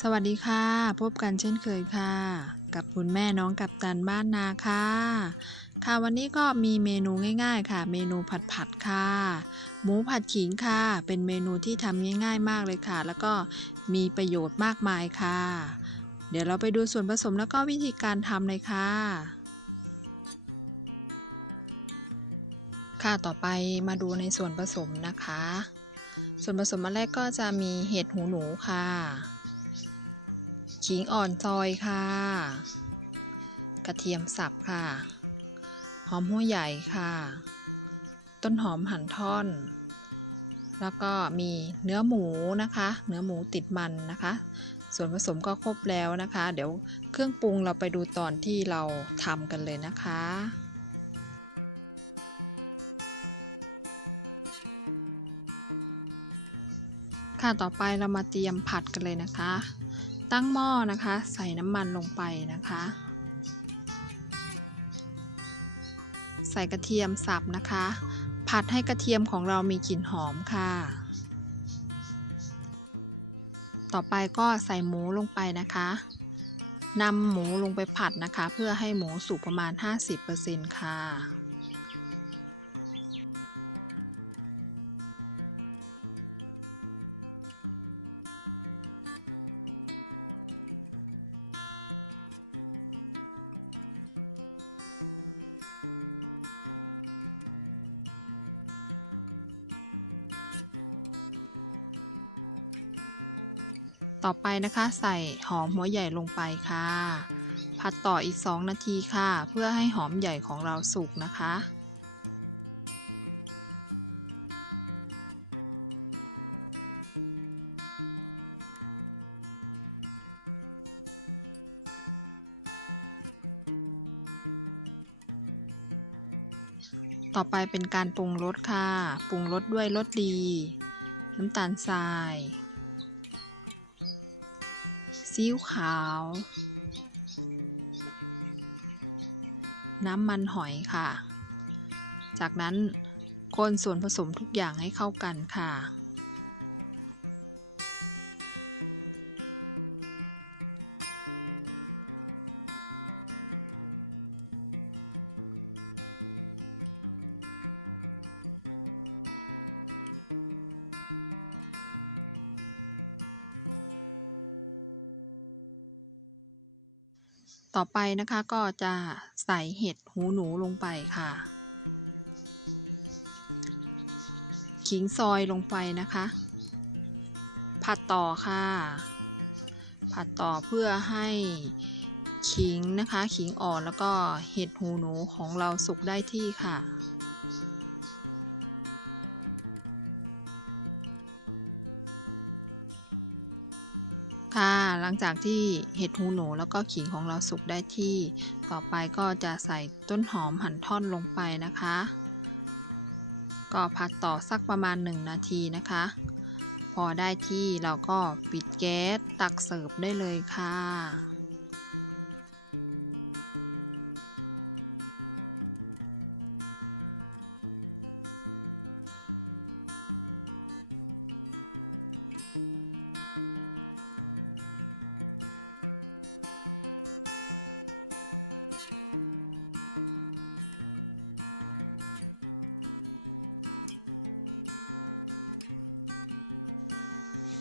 สวัสดีค่ะ พบกันเช่นเคยค่ะ กับคุณแม่น้องกับตันบ้านนาค่ะ ค่ะวันนี้ก็มีเมนูง่าย ๆ ค่ะ เมนูผัดผัดค่ะ หมูผัดขิงค่ะ เป็นเมนูที่ทำง่าย ๆ มากเลยค่ะ แล้วก็มีประโยชน์มากมายค่ะ เดี๋ยวเราไปดูส่วนผสมแล้วก็วิธีการทำเลยค่ะ ค่ะต่อไปมาดูในส่วนผสมนะคะ ส่วนผสมอันแรกก็จะมีเห็ดหูหนูค่ะ ขิงอ่อนซอยค่ะ กระเทียมสับค่ะ หอมหัวใหญ่ค่ะ ต้นหอมหั่นท่อน แล้วก็มีเนื้อหมูนะคะ เนื้อหมูติดมันนะคะ ส่วนผสมก็ครบแล้วนะคะ เดี๋ยวเครื่องปรุงเราไปดูตอนที่เราทำกันเลยนะคะค่ะต่อไปเรามาเตรียมผัดกันเลยนะคะ ตั้งหม้อนะคะ ใส่น้ำมันลงไปนะคะ ใส่กระเทียมสับนะคะ ผัดให้กระเทียมของเรามีกลิ่นหอมค่ะ ต่อไปก็ใส่หมูลงไปนะคะนำหมูลงไปผัดนะคะ เพื่อให้หมูสุกประมาณ 50%ค่ะ ต่อไปนะคะ ใส่หอมหัวใหญ่ลงไปค่ะ ผัดต่ออีก 2 นาทีค่ะ เพื่อให้หอมใหญ่ของเราสุกนะคะต่อไปเป็นการปรุงรสค่ะ ปรุงรสด้วยรสดี น้ำตาลทราย ซีอิ๊วขาว น้ำมันหอยค่ะ จากนั้นคนส่วนผสมทุกอย่างให้เข้ากันค่ะ ต่อไปนะคะก็จะใส่เห็ดหูหนูลงไปค่ะ ขิงซอยลงไปนะคะ ผัดต่อค่ะ ผัดต่อเพื่อให้ขิงนะคะ ขิงอ่อนแล้วก็เห็ดหูหนูของเราสุกได้ที่ค่ะ ค่ะ หลังจากที่เห็ดหูหนูแล้วก็ขิงของเราสุกได้ที่ ต่อไปก็จะใส่ต้นหอมหั่นท่อนลงไปนะคะ ก็ผัดต่อสักประมาณ 1 นาทีนะคะ พอได้ที่เราก็ปิดแก๊สตักเสิร์ฟได้เลยค่ะ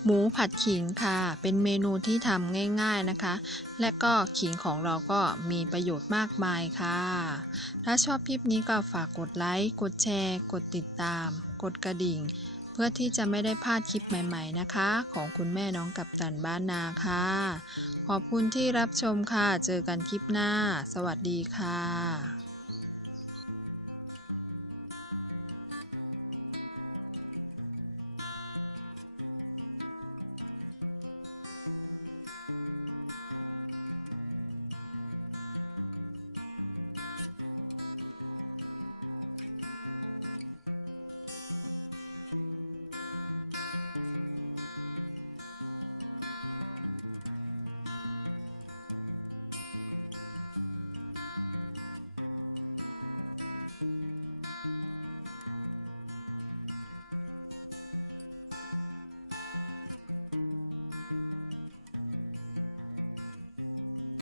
หมูผัดขิงค่ะ เป็นเมนูที่ทำง่ายๆนะคะ และก็ขิงของเราก็มีประโยชน์มากมายค่ะ ถ้าชอบคลิปนี้ก็ฝากกดไลค์ กดแชร์ กดติดตาม กดกระดิ่ง เพื่อที่จะไม่ได้พลาดคลิปใหม่ๆนะคะ ของคุณแม่น้องกับตันบ้านนาค่ะ ขอบคุณที่รับชมค่ะ เจอกันคลิปหน้า สวัสดีค่ะ